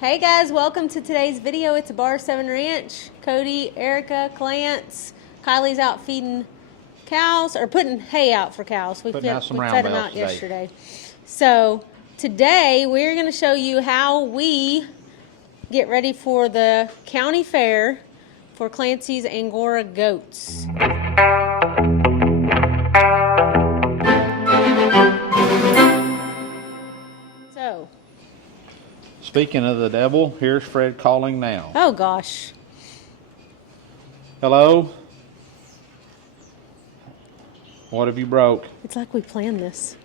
Hey guys, welcome to today's video. It's a Bar 7 Ranch. Cody, Erica, Clance, Kylie's out feeding cows, or putting hay out for cows. We fed them out yesterday. So today we're going to show you how we get ready for the county fair for Clancy's Angora goats. So, speaking of the devil, here's Fred calling now. Oh gosh. Hello? What have you broke? It's like we planned this.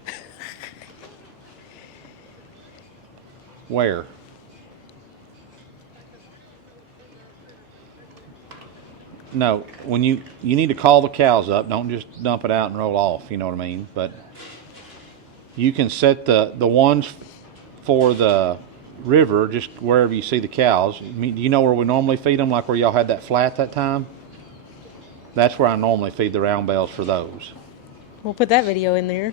Where? No, when you need to call the cows up. Don't just dump it out and roll off, you know what I mean? But you can set the ones for the river just wherever you see the cows. I mean, do you know where we normally feed them, like where y'all had that flat that time? That's where I normally feed the round bales for those. We'll put that video in there.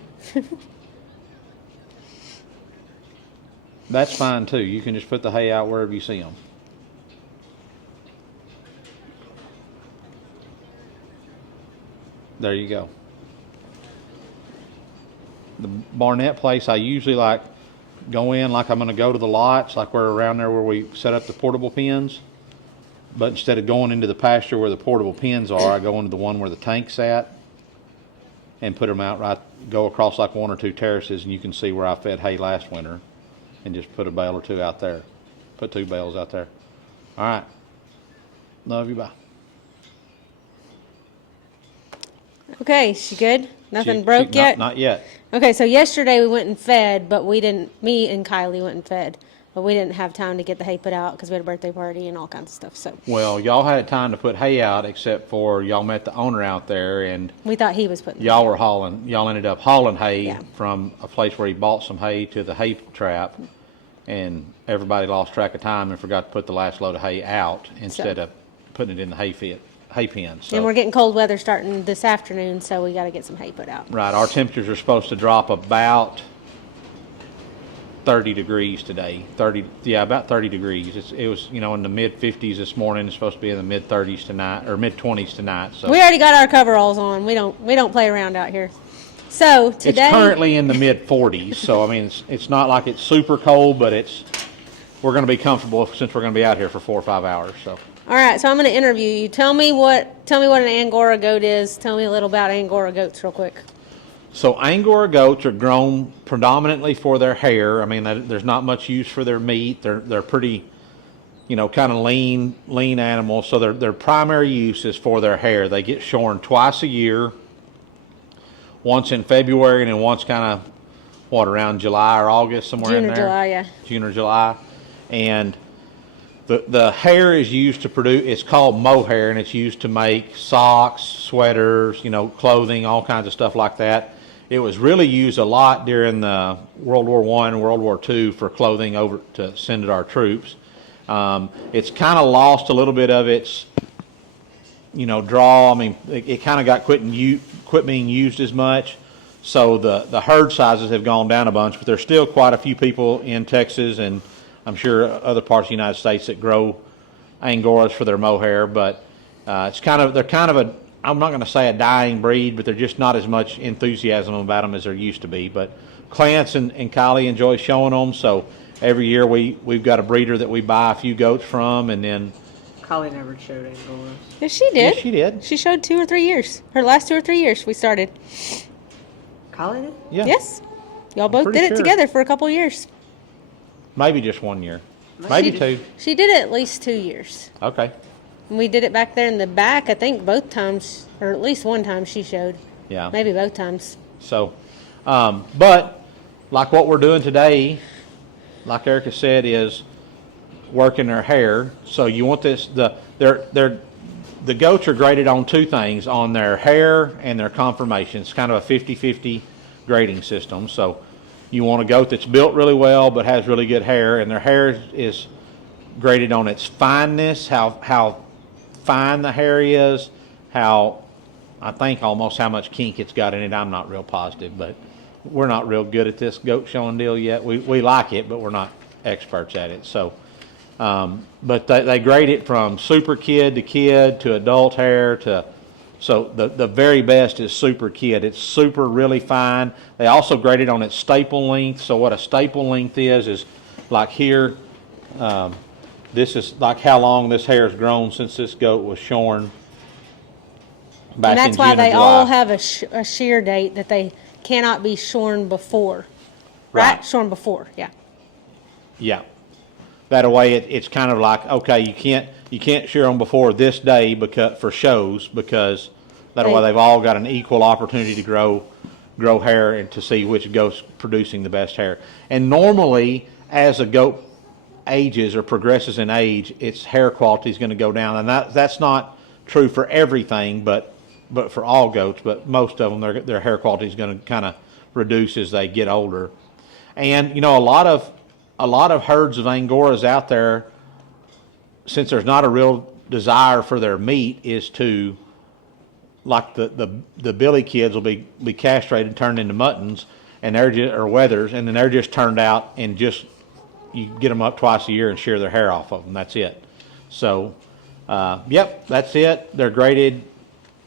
That's fine too. You can just put the hay out wherever you see them. There you go. The Barnett place, I usually like go in like I'm going to go to the lots, like we're around there where we set up the portable pens. But instead of going into the pasture where the portable pens are, I go into the one where the tank's at and put them out right, go across like one or two terraces, and you can see where I fed hay last winter, and just put a bale or two out there. Put 2 bales out there. All right. Love you. Bye. Okay, she good? Nothing broke yet? Not yet. Okay, so yesterday we went and fed, but we didn't, me and Kylie went and fed, but we didn't have time to get the hay put out because we had a birthday party and all kinds of stuff, so. Well, y'all had time to put hay out except for y'all met the owner out there and we thought he was putting y'all were hauling, y'all ended up hauling hay Yeah. from a place where he bought some hay to the hay trap, and everybody lost track of time and forgot to put the last load of hay out instead of putting it in the hay pen. So. And we're getting cold weather starting this afternoon, so we got to get some hay put out. Right, our temperatures are supposed to drop about 30 degrees today. About 30 degrees. It was, in the mid 50s this morning. It's supposed to be in the mid 30s tonight, or mid 20s tonight. So we already got our coveralls on. We don't play around out here. So today it's currently in the mid 40s. So I mean, it's not like it's super cold, but we're going to be comfortable since we're going to be out here for 4 or 5 hours. So. All right, so I'm going to interview you. Tell me what an Angora goat is. Tell me a little about Angora goats real quick. So Angora goats are grown predominantly for their hair. I mean, there's not much use for their meat. They're pretty, kind of lean animals. So their primary use is for their hair. They get shorn twice a year, once in February and then once kind of, around July or August, somewhere in there? June or July, yeah. June or July. And the hair is used to produce, it's called mohair, and it's used to make socks, sweaters, clothing, all kinds of stuff like that. It was really used a lot during the World War I and World War II for clothing over to send to our troops. It's kind of lost a little bit of its, draw. I mean, it kind of got quit being used as much. So the herd sizes have gone down a bunch, but there's still quite a few people in Texas and I'm sure other parts of the United States that grow Angoras for their mohair, but they're kind of I'm not going to say a dying breed, but they're just not as much enthusiasm about them as there used to be. But Clance and Kylie enjoy showing them, so every year we've got a breeder that we buy a few goats from, and then Kylie never showed Angoras. Yes, she did. Yes, she did. She showed 2 or 3 years. Her last 2 or 3 years we started. Kylie did? Yeah. Yes. Y'all both did it together for a couple years. Maybe just 1 year. Maybe 2. She did it at least 2 years. Okay. And we did it back there in the back, I think both times, or at least one time she showed. Yeah. Maybe both times. So, but like what we're doing today, like Erica said, is working their hair. So you want this, the goats are graded on 2 things, on their hair and their conformation. It's kind of a 50-50 grading system. So you want a goat that's built really well but has really good hair, and their hair is graded on its fineness, how fine the hair is, I think almost how much kink it's got in it. I'm not real positive, but we're not real good at this goat showing deal yet. We like it, but we're not experts at it. So But they grade it from super kid to adult hair to, so the very best is super kid. It's super really fine. They also grade it on its staple length. So what a staple length is like here, this is like how long this hair has grown since this goat was shorn back and in that's why June they July. all have a shear date that they cannot be shorn before. Right? Shorn before, yeah. Yeah. That way it's kind of like, okay, you can't shear them before this day for shows, because that way they've all got an equal opportunity to grow hair and to see which goat's producing the best hair. And normally, as a goat ages or progresses in age, its hair quality is going to go down. And that's not true for everything, but for all goats. But most of them, their hair quality is going to kind of reduce as they get older. And you know, a lot of herds of Angoras out there, since there's not a real desire for their meat, is to, like the billy kids will be castrated and turned into muttons, and or wethers, and then they're just turned out, and just you get them up twice a year and shear their hair off of them. That's it. So, yep, that's it. They're graded.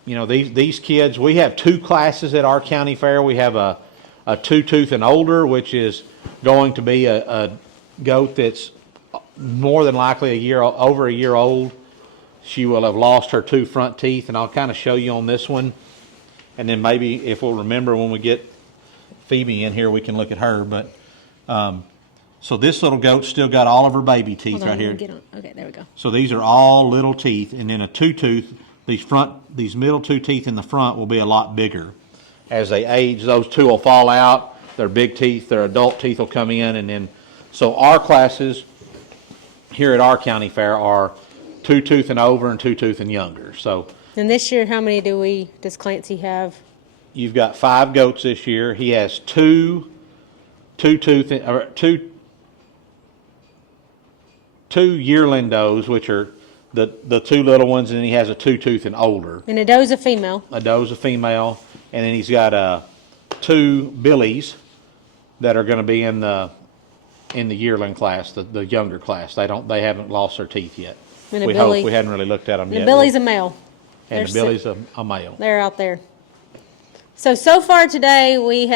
You know, these kids. We have 2 classes at our county fair. We have a 2-tooth and older, which is going to be a goat that's more than likely over a year old. She will have lost her 2 front teeth, and I'll kind of show you on this one. And then maybe if we'll remember when we get Phoebe in here, we can look at her. But so this little goat's still got all of her baby teeth right here. Okay, there we go. So these are all little teeth, and then a 2-tooth. These middle 2 teeth in the front will be a lot bigger. As they age, those 2 will fall out. Their big teeth, their adult teeth will come in, and then so our classes here at our county fair are 2-tooth and over and 2-tooth and younger. So. And this year, how many does Clancy have? You've got 5 goats this year. He has 2 yearling does, which are the 2 little ones, and then he has a 2-tooth and older. And a doe's a female. A doe's a female, and then he's got 2 billies that are going to be in the yearling class, the younger class. They haven't lost their teeth yet. And We hope. We hadn't really looked at them yet. The billy's a male. And the billy's a male. They're out there. So far today we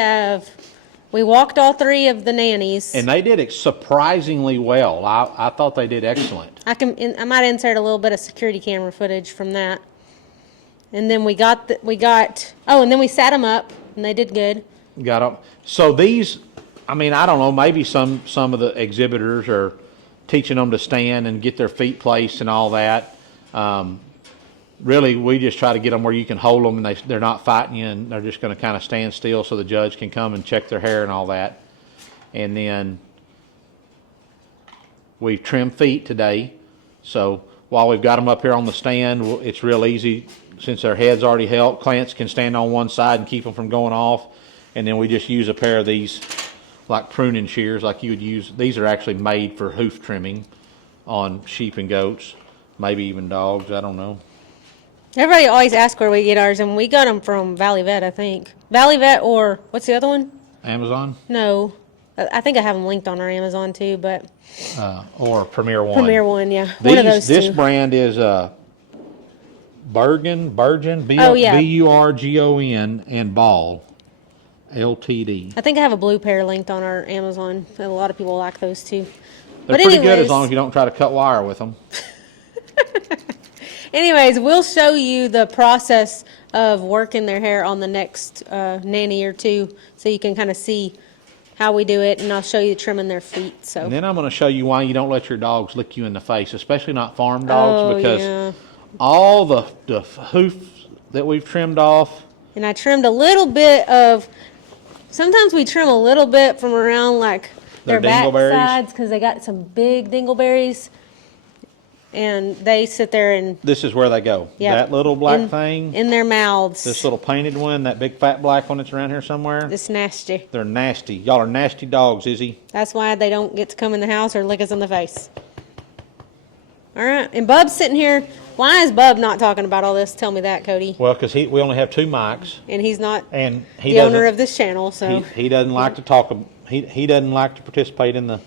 walked all 3 of the nannies. And they did it surprisingly well. I thought they did excellent. I might insert a little bit of security camera footage from that. And then and then we sat them up, and they did good. Got them. So these, I mean, I don't know, maybe some of the exhibitors are teaching them to stand and get their feet placed and all that. Really, we just try to get them where you can hold them, and they're not fighting you, and they're just going to kind of stand still so the judge can come and check their hair and all that. And then we've trimmed feet today. So while we've got them up here on the stand, it's real easy. Since their head's already held, Clancy can stand on one side and keep them from going off. And then we just use a pair of these like pruning shears like you would use. These are actually made for hoof trimming on sheep and goats, maybe even dogs, I don't know. Everybody always asks where we get ours, and we got them from Valley Vet, I think. Valley Vet, or what's the other one? Amazon? No. I think I have them linked on our Amazon too, but. Or Premier One. Premier One, yeah. One of those This two. brand is Burgon, yeah. Burgon, and Ball, Ltd. I think I have a blue pair linked on our Amazon. A lot of people like those too. They're pretty good as long as you don't try to cut wire with them. Anyways, we'll show you the process of working their hair on the next nanny or 2, so you can kind of see how we do it, and I'll show you trimming their feet. So. And then I'm going to show you why you don't let your dogs lick you in the face, especially not farm dogs, because all the hoofs that we've trimmed off. And I trimmed a little bit of. Sometimes we trim a little bit from around like their back sides because they got some big dingleberries. And they sit there and... This is where they go. Yep. That little black thing. In their mouths. This little painted one, that big fat black one that's around here somewhere. It's nasty. They're nasty. Y'all are nasty dogs, Izzy. That's why they don't get to come in the house or lick us in the face. All right. And Bub's sitting here. Why is Bub not talking about all this? Tell me that, Cody. Well, because we only have 2 mics. And he's not the owner of this channel, so... He doesn't like to talk. He doesn't like to participate in the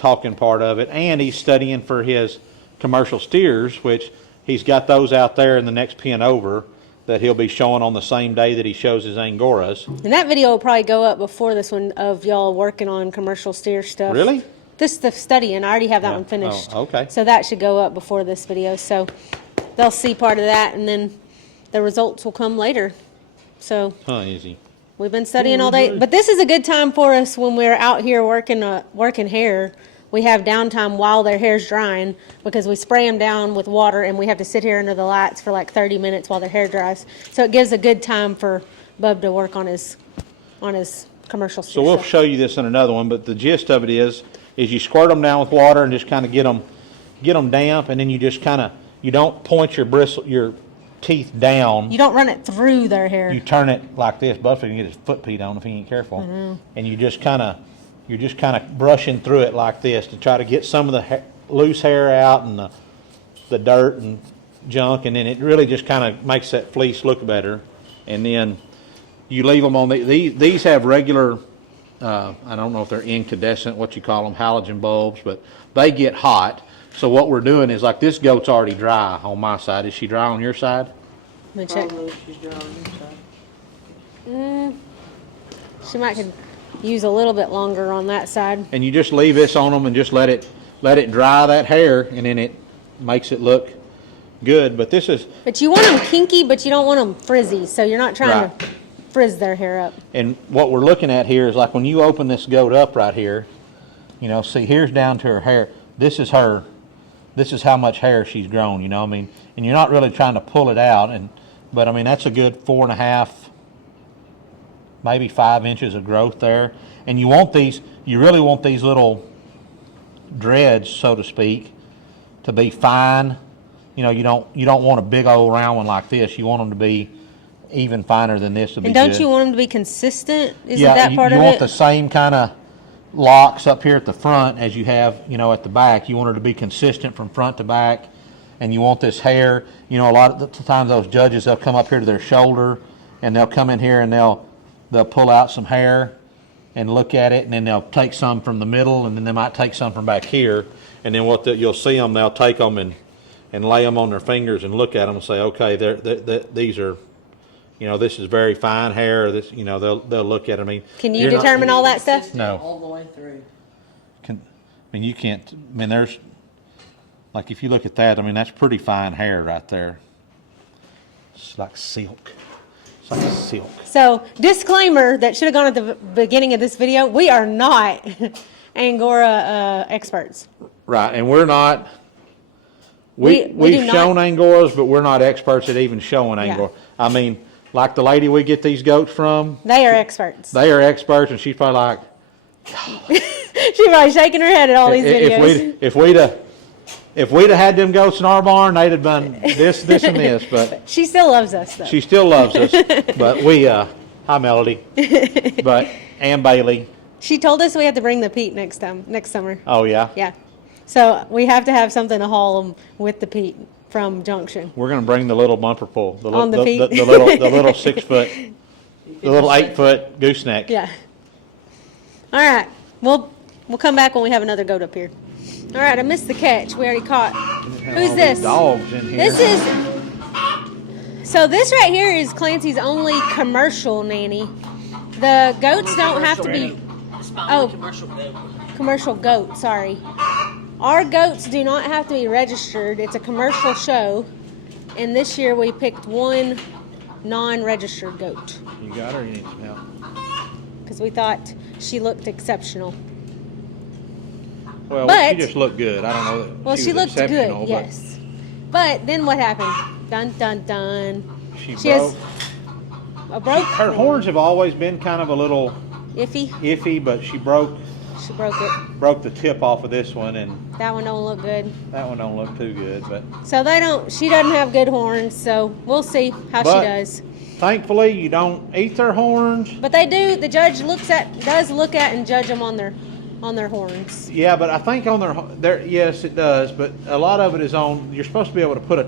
talking part of it, and he's studying for his commercial steers, which he's got those out there in the next pen over that he'll be showing on the same day that he shows his Angoras. And that video will probably go up before this one of y'all working on commercial steer stuff. Really? This the studying. I already have that one finished. Oh, okay. So that should go up before this video. So they'll see part of that, and then the results will come later. So Easy. we've been studying all day. But this is a good time for us when we're out here working hair. We have downtime while their hair's drying because we spray them down with water and we have to sit here under the lights for like 30 minutes while their hair dries. So it gives a good time for Bub to work on his commercial steer. So we'll show you this in another one, but the gist of it is you squirt them down with water and just kind of get them damp, and then you just kind of, you don't point your teeth down. You don't run it through their hair. You turn it like this. Buffy can get his foot peed on if he ain't careful. And you're just kind of brushing through it like this to try to get some of the loose hair out and the dirt and junk, and then it really just kind of makes that fleece look better. And then you leave them on these have regular, I don't know if they're incandescent, what you call them, halogen bulbs, but they get hot. So what we're doing is, like, this goat's already dry on my side. Is she dry on your side? Let me check. Probably she's dry on your side. She might could use a little bit longer on that side. And you just leave this on them and just let it dry that hair, and then it makes it look good. But this is. But you want them kinky, but you don't want them frizzy. So you're not trying to frizz their hair up. And what we're looking at here is, like, when you open this goat up right here, you know, see, here's down to her hair. This is her. This is how much hair she's grown, you know what I mean? And you're not really trying to pull it out, but I mean, that's a good 4.5, maybe 5 inches of growth there. And you really want these little dreads, so to speak, to be fine. You know, you don't want a big old round one like this. You want them to be even finer than this to be good. And don't you want them to be consistent? Isn't that part of it? You want the same kind of locks up here at the front as you have, you know, at the back. You want her to be consistent from front to back, and you want this hair, you know, a lot of the times those judges, they'll come up here to their shoulder and they'll come in here and they'll pull out some hair and look at it, and then they'll take some from the middle, and then they might take some from back here, and then you'll see them, they'll take them and lay them on their fingers and look at them and say, okay, these are, you know, this is very fine hair. This, you know, they'll look at it. I mean, can you determine all that stuff? No. All the way through. I mean, you can't. I mean, there's, like, if you look at that, I mean, that's pretty fine hair right there. It's like silk. It's like silk. So, disclaimer that should have gone at the beginning of this video: we are not Angora experts. Right, and we're not. We've shown Angoras, but we're not experts at even showing Angora. I mean, like the lady we get these goats from. They are experts. They are experts, and she's probably like. She's probably shaking her head at all these videos. If we'd have had them goats in our barn, they'd have done this, and this. But she still loves us, though. She still loves us. But hi Melody, and Bailey. She told us we have to bring the peat next summer. Oh yeah. Yeah. So we have to have something to haul them with the peat from Junction. We're going to bring the little bumper pull, the little 6 foot, the little 8 foot gooseneck. Yeah. All right. We'll come back when we have another goat up here. All right. I missed the catch. We already caught. Who's this? Dogs in here. So this right here is Clancy's only commercial nanny. The goats don't have to be. Commercial goat. Sorry. Our goats do not have to be registered. It's a commercial show, and this year we picked one non-registered goat. You got her? You need some help? Because we thought she looked exceptional. Well, she just looked good. I don't know that well, she looked good, yes. But then what happened? Dun, dun, dun. She broke. Her horns have always been kind of a little iffy, but she broke it. Broke the tip off of this one, and that one don't look good. That one don't look too good, but so she doesn't have good horns, so we'll see how she does. Thankfully, you don't eat their horns. But they do. The judge does look at and judge them on their horns. Yeah, but I think on their yes, it does. But a lot of it is on. You're supposed to be able to put lay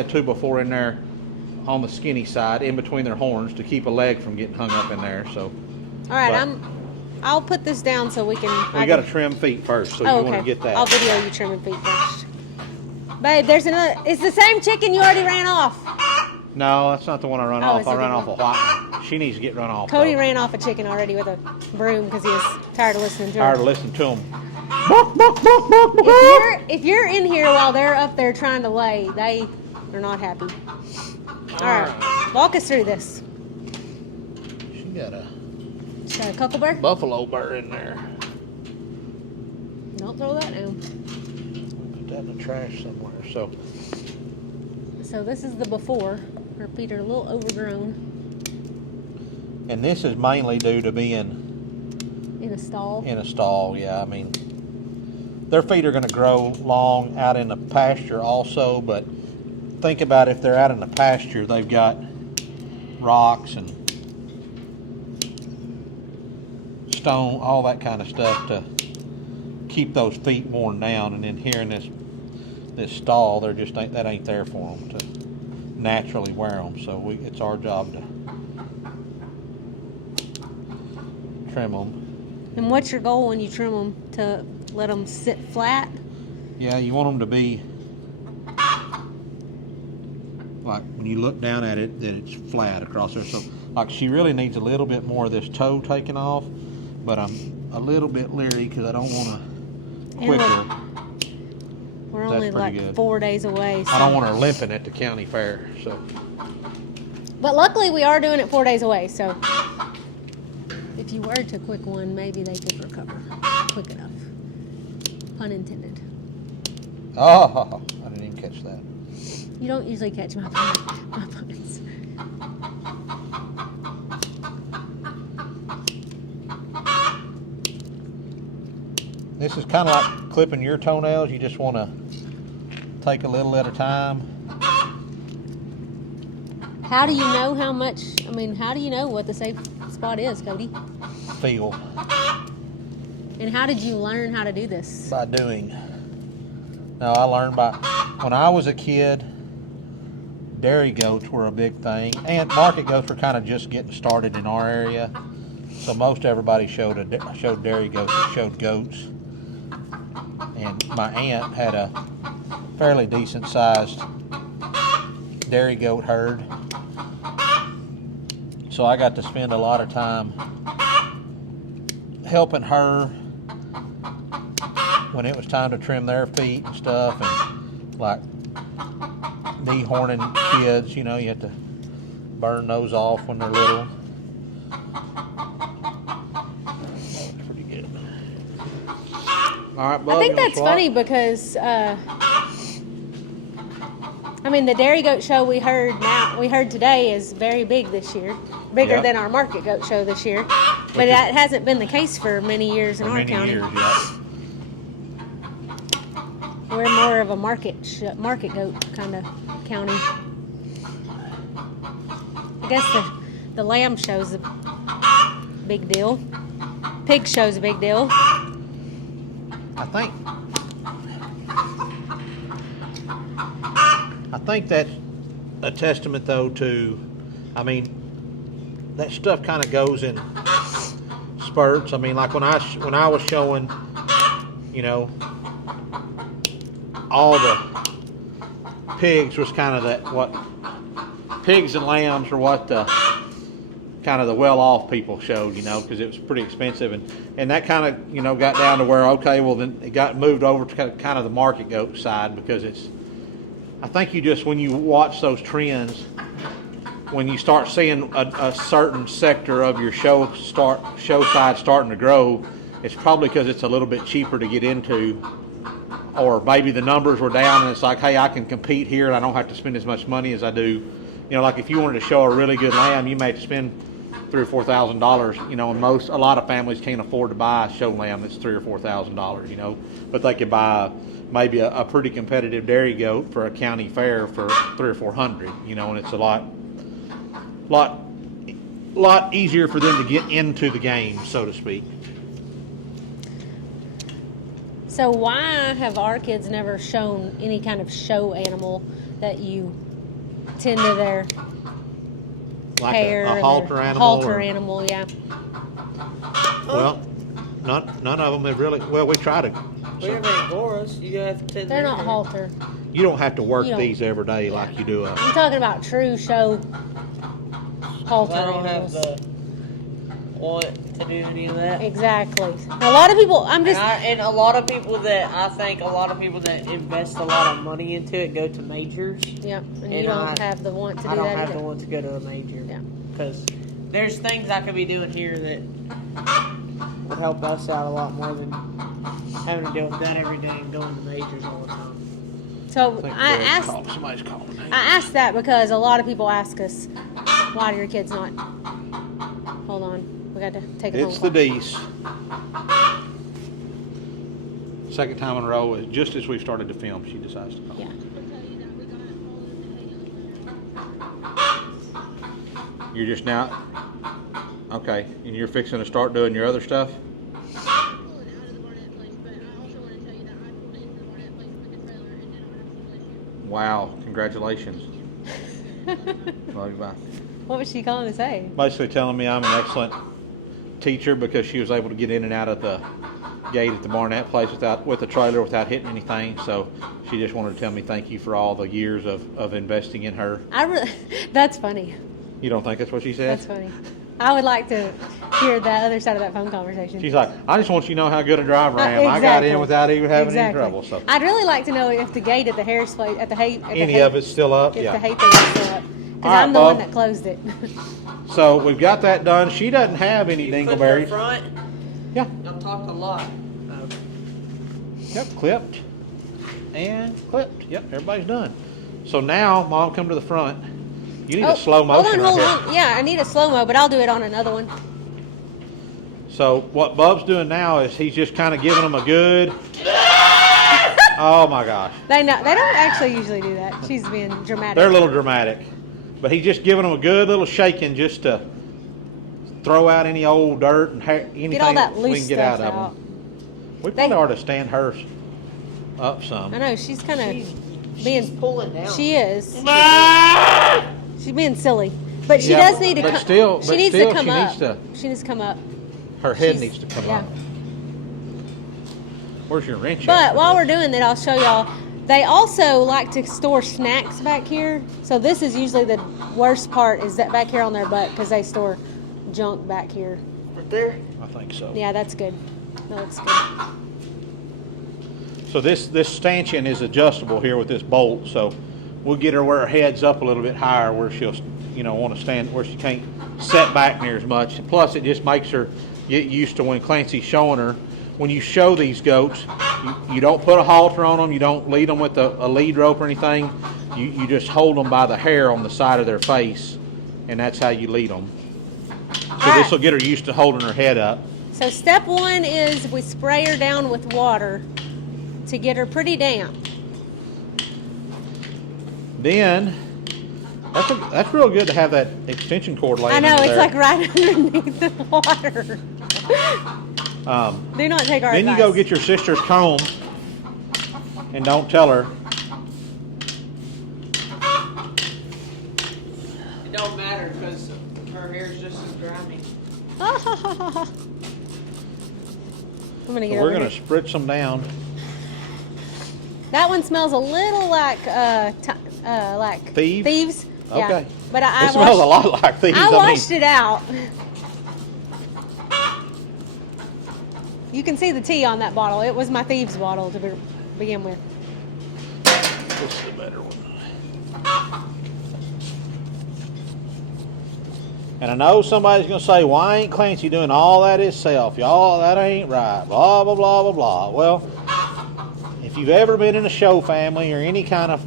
a 2x4 in there on the skinny side, in between their horns, to keep a leg from getting hung up in there. So. All right, I'll put this down so we can. We got to trim feet first, so you want to get that. I'll video you trimming feet first. Babe, there's another. It's the same chicken you already ran off. No, that's not the one I run off. I ran off a white one. She needs to get run off. Cody ran off a chicken already with a broom because he was tired of listening to Tired of listening to him. If you're in here while they're up there trying to lay, they are not happy. All right, walk us through this. She got a cucklebear? Buffalo bear in there. Don't throw that down. Put that in the trash somewhere. So this is the before. Her feet are a little overgrown. And this is mainly due to being in a stall. In a stall, yeah. I mean, their feet are going to grow long out in the pasture also, but think about if they're out in the pasture, they've got rocks and stone, all that kind of stuff to keep those feet worn down. And then here in this stall, they're just that ain't there for them to naturally wear them. So it's our job to trim them. And what's your goal when you trim them? To let them sit flat? Yeah, you want them to be like when you look down at it, that it's flat across there. So like she really needs a little bit more of this toe taken off, but I'm a little bit leery because I don't want to quit her. We're only like good. 4 days away. So. I don't want her limping at the county fair. So. But luckily we are doing it 4 days away, so if you were to quick one, maybe they could recover quick enough. Pun intended. Oh, I didn't even catch that. You don't usually catch my puns. This is kind of like clipping your toenails. You just want to take a little at a time. How do you know how much, how do you know what the safe spot is, Cody? Feel. And how did you learn how to do this? By doing. No, I learned when I was a kid, dairy goats were a big thing, and market goats were kind of just getting started in our area. So most everybody showed dairy goats, showed goats. And my aunt had a fairly decent sized dairy goat herd. So I got to spend a lot of time helping her when it was time to trim their feet and stuff, and like dehorning kids, you have to burn those off when they're little. Pretty good. All right, Bub, I think that's funny because the dairy goat show we heard today is very big this year, bigger than our market goat show this year, but that hasn't been the case for many years in our county. We're more of a market goat kind of county. I guess the lamb show's a big deal. Pig show's a big deal. I think that's a testament, though, to, that stuff kind of goes in spurts. Like when I was showing, all the pigs was kind of pigs and lambs are what the kind of the well-off people showed, because it was pretty expensive, and that kind of, got down to where, okay, well then it got moved over to kind of the market goat side, because I think when you watch those trends, when you start seeing a certain sector of your show side starting to grow, it's probably because it's a little bit cheaper to get into, or maybe the numbers were down and it's like, hey, I can compete here and I don't have to spend as much money as I do. Like if you wanted to show a really good lamb, you may have to spend $3,000 or $4,000. And a lot of families can't afford to buy a show lamb that's $3,000 or $4,000. But they could buy maybe a pretty competitive dairy goat for a county fair for $300 or $400. And it's a lot easier for them to get into the game, so to speak. So why have our kids never shown any kind of show animal that you tend to their like hair? A halter animal? Halter animal, yeah. Well, none of them have really. Well, we try to. We have Angoras. You have to. They're not halter. You don't have to work these every day like you do. I'm talking about true show halter. I don't have the want to do any of that. Exactly. A lot of people. And a lot of people that I think that invest a lot of money into it go to majors. Yep. And you don't have the want to do that. I don't have either. the want to go to a major. Yeah. Because there's things I could be doing here that would help us out a lot more than having to deal with that every day and going to majors all the time. So Somebody's calling. I asked that because a lot of people ask us, why do your kids not? Hold on, we got to take a phone It's call. the Dees. Second time in a row, just as we started to film, she decides to call. Yeah. You're just now, okay, and you're fixing to start doing your other stuff? Wow, congratulations. Love you, bye. What was she calling to say? Basically telling me I'm an excellent teacher because she was able to get in and out of the gate at the Barnett place with the trailer without hitting anything. So she just wanted to tell me thank you for all the years of investing in her. That's funny. You don't think that's what she said? That's funny. I would like to hear the other side of that phone conversation. She's like, I just want you to know how good a driver I am. Exactly. I got in without even having any trouble. So I'd really like to know if the gate at the Harris place, of it's still up. If Yeah. the hay thing is still up. Because I'm the one that closed it. So we've got that done. She doesn't have any dingleberries. Front? Yeah. I've talked a lot. Yep, clipped and clipped. Yep, everybody's done. So now, Mom, come to the front. You need a slow motion. Hold on. Yeah, I need a slow-mo, but I'll do it on another one. So what Bub's doing now is he's just kind of giving them a good. Oh my gosh. They don't actually usually do that. She's being dramatic. They're a little dramatic, but he's just giving them a good little shaking just to throw out any old dirt and anything get all that loose we can get out stuff of them. We probably ought to stand her up some. I know she's kind of being pulling down. She is. She's being silly, but she does need to. She needs to come up. She needs to come up. Her head needs to come up. Where's your wrench? But while we're doing that, I'll show y'all. They also like to store snacks back here. So this is usually the worst part, is that back here on their butt, because they store junk back here. Right there? I think so. Yeah, that's good. That looks good. So this stanchion is adjustable here with this bolt. So we'll get her where her head's up a little bit higher, where she'll, want to stand, where she can't set back near as much. Plus, it just makes her get used to when Clancy's showing her. When you show these goats, you don't put a halter on them. You don't lead them with a lead rope or anything. You just hold them by the hair on the side of their face, and that's how you lead them. So this will get her used to holding her head up. So step one is we spray her down with water to get her pretty damp. Then, that's real good to have that extension cord laying I know, under it's there. like right underneath the water. Do not take our Then advice. you go get your sister's comb and don't tell her. It don't matter because her hair's just as grimy. We're going to spritz them down. That one smells a little like thieves. Okay. Yeah. But It smells a lot like thieves. I washed it out. You can see the tea on that bottle. It was my thieves bottle to begin with. This is the better one. And I know somebody's going to say, why ain't Clancy doing all that himself? Y'all, that ain't right. Blah, blah, blah, blah, blah. Well, if you've ever been in a show family or any kind of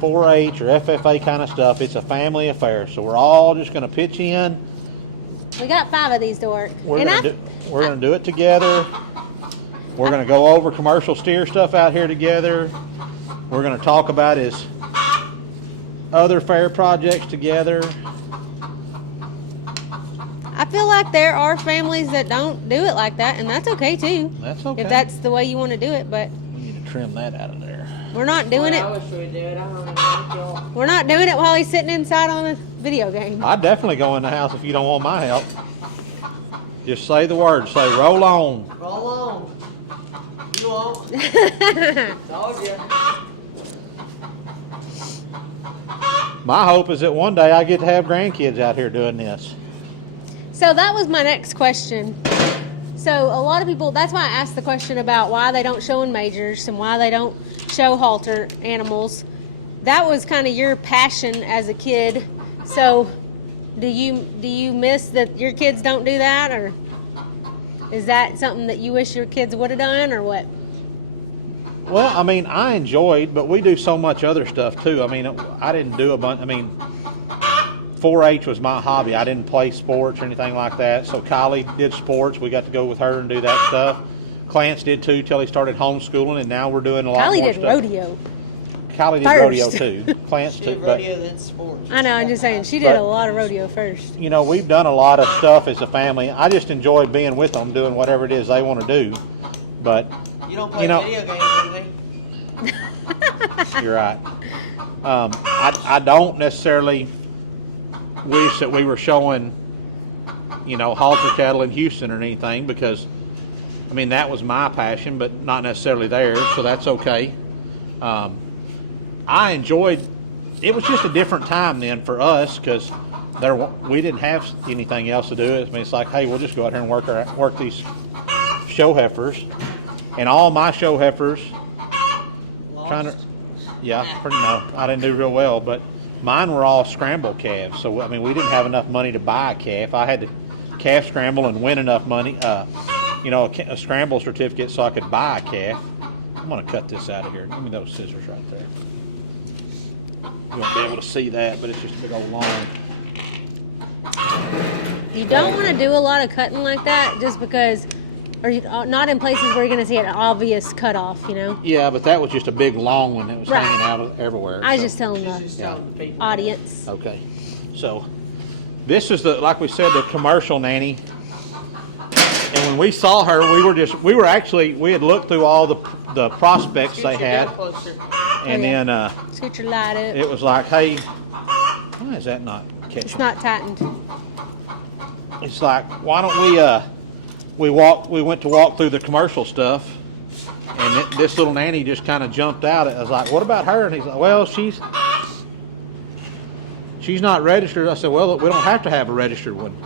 4-H or FFA kind of stuff, it's a family affair. So we're all just going to pitch in. We got 5 of these to work. We're going to do it together. We're going to go over commercial steer stuff out here together. We're going to talk about his other fair projects together. I feel like there are families that don't do it like that, and that's okay too. That's okay. If that's the way you want to do it, but we need to trim that out of there. We're not doing it. I wish we did. I don't know. We're not doing it while he's sitting inside on a video game. I'd definitely go in the house if you don't want my help. Just say the word. Say roll on. Roll on. You won't. Told you. My hope is that one day I get to have grandkids out here doing this. So that was my next question. So a lot of people, that's why I asked the question about why they don't show in majors and why they don't show halter animals. That was kind of your passion as a kid. So do you miss that your kids don't do that, or is that something that you wish your kids would have done, or what? Well, I mean, I enjoyed, but we do so much other stuff too. I mean, I didn't do a bunch. I mean, 4-H was my hobby. I didn't play sports or anything like that. So Kylie did sports. We got to go with her and do that stuff. Clancy did too till he started homeschooling, and now we're doing a lot more stuff. Kylie did rodeo. Kylie did rodeo too. Clancy did rodeo, then sports. I know. I'm just saying she did a lot of rodeo first. You know, we've done a lot of stuff as a family. I just enjoy being with them, doing whatever it is they want to do. But you don't play video games, do they? You're right. I don't necessarily wish that we were showing, halter cattle in Houston or anything, because, I mean, that was my passion, but not necessarily theirs, so that's okay. I enjoyed, it was just a different time then for us, because we didn't have anything else to do. I mean, it's like, hey, we'll just go out here and work these show heifers. And all my show heifers, no, I didn't do real well, but mine were all scramble calves. So, I mean, we didn't have enough money to buy a calf. I had to calf scramble and win enough money, a scramble certificate so I could buy a calf. I'm going to cut this out of here. Give me those scissors right there. You won't be able to see that, but it's just a big old line. You don't want to do a lot of cutting like that just because, or not in places where you're going to see an obvious cutoff, Yeah, but that was just a big long one that was hanging out everywhere. I was just telling the audience. Okay. So this is like we said, the commercial nanny. And when we saw her, we had looked through all the prospects they had. And then scoot your light up. It was like, hey, why is that not catching? It's not tightened. It's like, why don't we went to walk through the commercial stuff, and this little nanny just kind of jumped out. I was like, what about her? And he's like, well, she's not registered. I said, well, we don't have to have a registered one.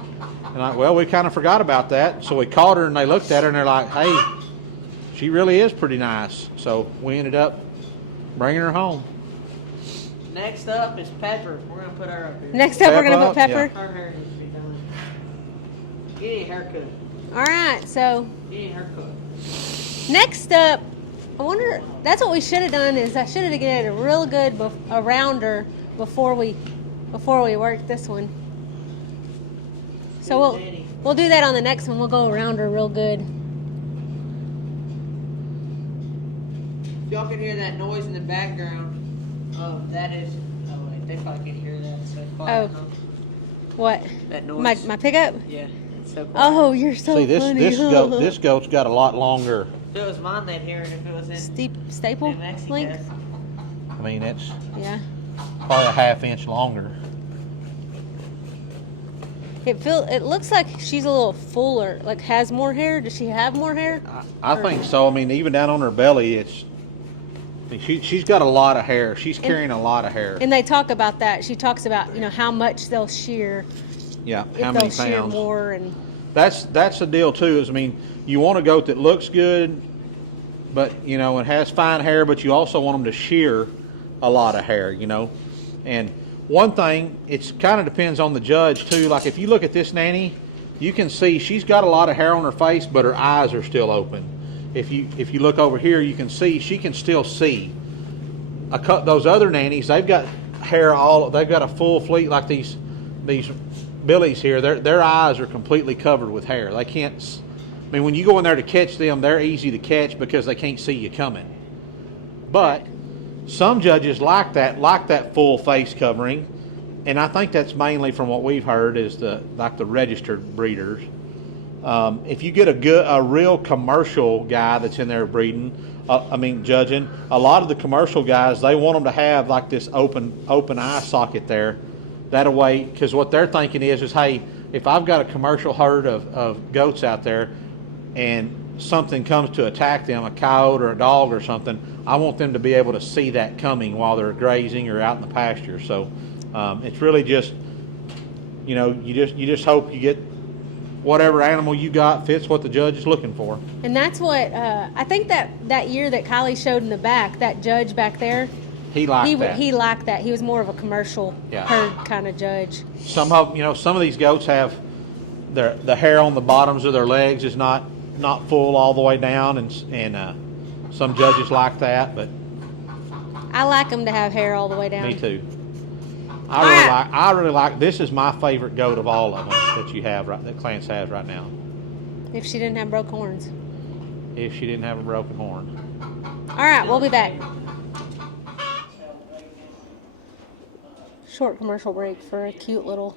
And like, well, we kind of forgot about that. So we called her and they looked at her and they're like, hey, she really is pretty nice. So we ended up bringing her home. Next up is Pepper. We're going to put her up here. Next up, we're going to put Pepper. Yeah. Her hair needs to be done. Get a haircut. All right, so. Get a haircut. Next up, I wonder, that's what we should have done is I should have get a real good rounder before we work this one. So we'll do that on the next one. We'll go around her real good. If y'all can hear that noise in the background, that is. Oh wait, they probably can't hear that. So it's quiet, what? That noise. My pickup? Yeah, it's so quiet. Oh, you're so funny. This goat's got a lot longer. If it was mine, they'd hear it. If it was in staple length. I mean, it's probably a half-inch longer. It looks like she's a little fuller, like has more hair. Does she have more hair? I think so. I mean, even down on her belly, she's got a lot of hair. She's carrying a lot of hair. And they talk about that. She talks about how much they'll shear. Yeah, if how many they'll shear pounds. more and. That's the deal too. Is, I mean, you want a goat that looks good, but it has fine hair. But you also want them to shear a lot of hair. And one thing, it kind of depends on the judge too. Like if you look at this nanny, you can see she's got a lot of hair on her face, but her eyes are still open. If you look over here, you can see she can still see. Those other nannies, they've got hair they've got a full fleet like these billies here. Their eyes are completely covered with hair. They can't. I mean, when you go in there to catch them, they're easy to catch because they can't see you coming. But some judges like that full face covering, and I think that's mainly from what we've heard is the registered breeders. If you get a real commercial guy that's in there breeding, judging, a lot of the commercial guys, they want them to have like this open eye socket there. That way, because what they're thinking is hey, if I've got a commercial herd of goats out there and something comes to attack them, a coyote or a dog or something, I want them to be able to see that coming while they're grazing or out in the pasture. So it's really just, you know, you just hope you get whatever animal you got fits what the judge is looking for. And that's what I think that year that Kylie showed in the back, that judge back there, he liked that. He liked that. He was more of a commercial herd kind of judge. Some of these goats have the hair on the bottoms of their legs is not full all the way down, and some judges like that, but I like them to have hair all the way down. Me too. I really like. This is my favorite goat of all of them that you have that Clancy has right now. If she didn't have broken horns. If she didn't have a broken horn. All right, we'll be back. Short commercial break for a cute little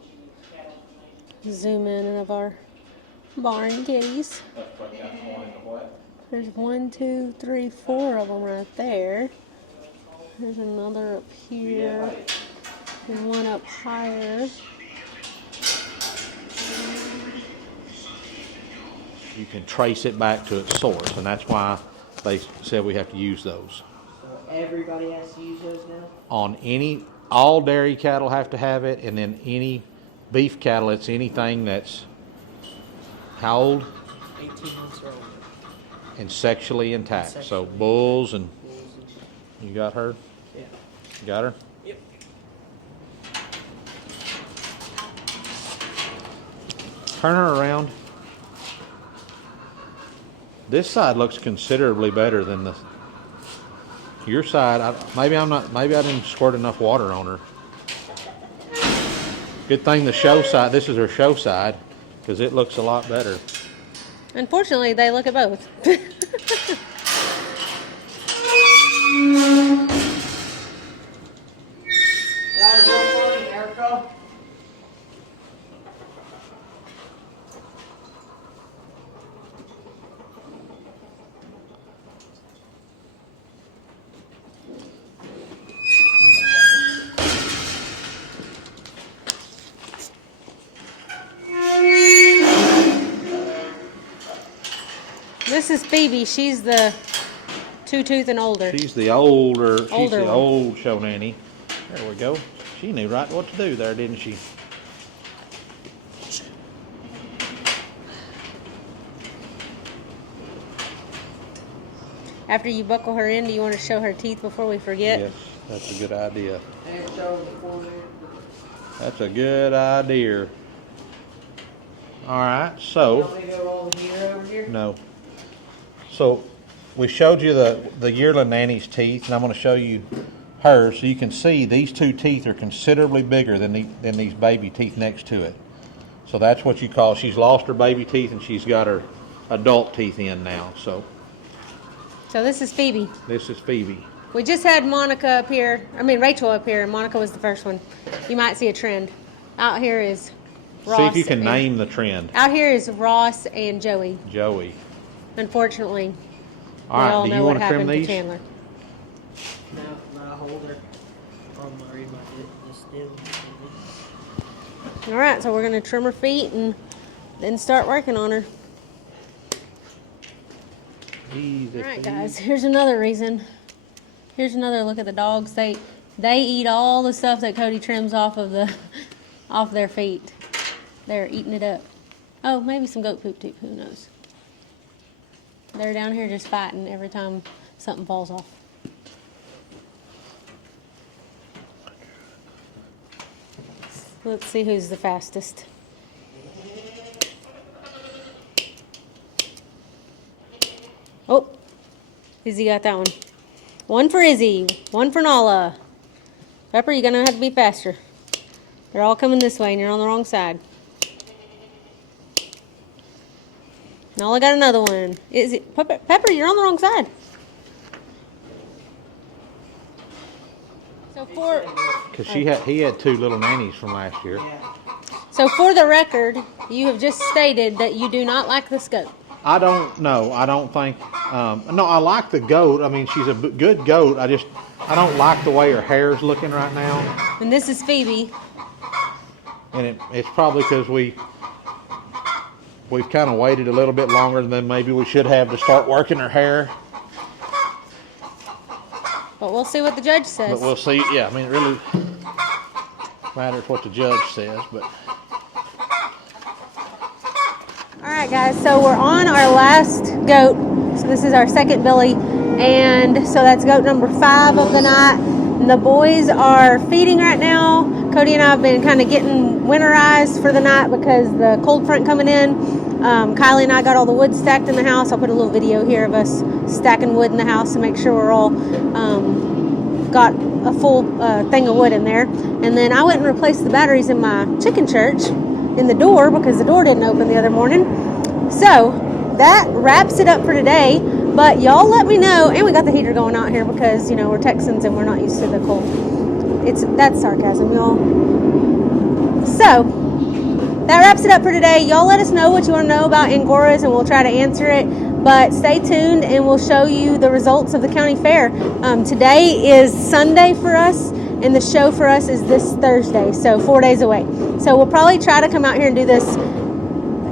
zoom in of our barn kitties. There's 1, 2, 3, 4 of them right there. There's another up here. And one up higher. You can trace it back to its source, and that's why they said we have to use those. So everybody has to use those now? On all dairy cattle have to have it, and then any beef cattle, it's anything that's how old? 18 months or older. And sexually intact. So bulls and you got her? Yeah. You got her? Yep. Turn her around. This side looks considerably better than your side. Maybe I didn't squirt enough water on her. Good thing the show side. This is her show side because it looks a lot better. Unfortunately, they look at both. This is Phoebe. She's the 2-tooth and older. She's the older. She's the one. old show nanny. There we go. She knew right what to do there, didn't she? After you buckle her in, do you want to show her teeth before we forget? Yes, that's a good idea. And show them before there. That's a good idea. All right, You so want me to go over here? no. So we showed you the yearling nanny's teeth, and I'm going to show you hers, so you can see these two teeth are considerably bigger than these baby teeth next to it. So that's what you call. She's lost her baby teeth, and she's got her adult teeth in now. So this is Phoebe. this is Phoebe. We just had Rachel up here, and Monica was the first one. You might see a trend. Out here is Ross. See if you can name the trend. Out here is Ross and Joey. Joey. Unfortunately, All right, all do know you what want to trim happened to these? Chandler. No, but I hold her on my remote. Just do. All right, so we're going to trim her feet and then start working on her. Easy. All right, guys, here's another reason. Here's another look at the dogs. They eat all the stuff that Cody trims off their feet. They're eating it up. Oh, maybe some goat poop too. Who knows? They're down here just fighting every time something falls off. Let's see who's the fastest. Oh, Izzy got that one. One for Izzy, one for Nala. Pepper, you're going to have to be faster. They're all coming this way and you're on the wrong side. Nala got another one. Pepper, you're on the wrong side. So Because he had two little nannies from last year. So for the record, you have just stated that you do not like this goat. I don't know. I don't think. No, I like the goat. I mean, she's a good goat. I don't like the way her hair's looking right now. And this is Phoebe. And it's probably because we we've kind of waited a little bit longer than maybe we should have to start working her hair. But we'll see what the judge says. But we'll see. Yeah, I mean, it really matters what the judge says. But all right, guys. So we're on our last goat. So this is our second Billy, and so that's goat number 5 of the night. And the boys are feeding right now. Cody and I have been kind of getting winterized for the night because the cold front coming in. Kylie and I got all the wood stacked in the house. I'll put a little video here of us stacking wood in the house to make sure we're all got a full thing of wood in there. And then I went and replaced the batteries in my chicken church in the door because the door didn't open the other morning. So that wraps it up for today. But y'all let me know, and we got the heater going out here because, you know, we're Texans and we're not used to the cold. That's sarcasm, y'all. So that wraps it up for today. Y'all let us know what you want to know about Angoras, and we'll try to answer it. But stay tuned, and we'll show you the results of the county fair. Today is Sunday for us, and the show for us is this Thursday, so 4 days away. So we'll probably try to come out here and do this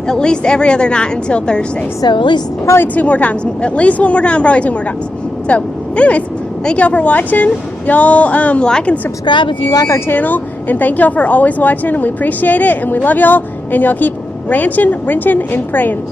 at least every other night until Thursday. So at least probably 2 more times. At least 1 more time, probably 2 more times. So anyways, thank y'all for watching. Y'all like and subscribe if you like our channel. And thank y'all for always watching, and we appreciate it, and we love y'all. And y'all keep ranching, wrenching, and praying.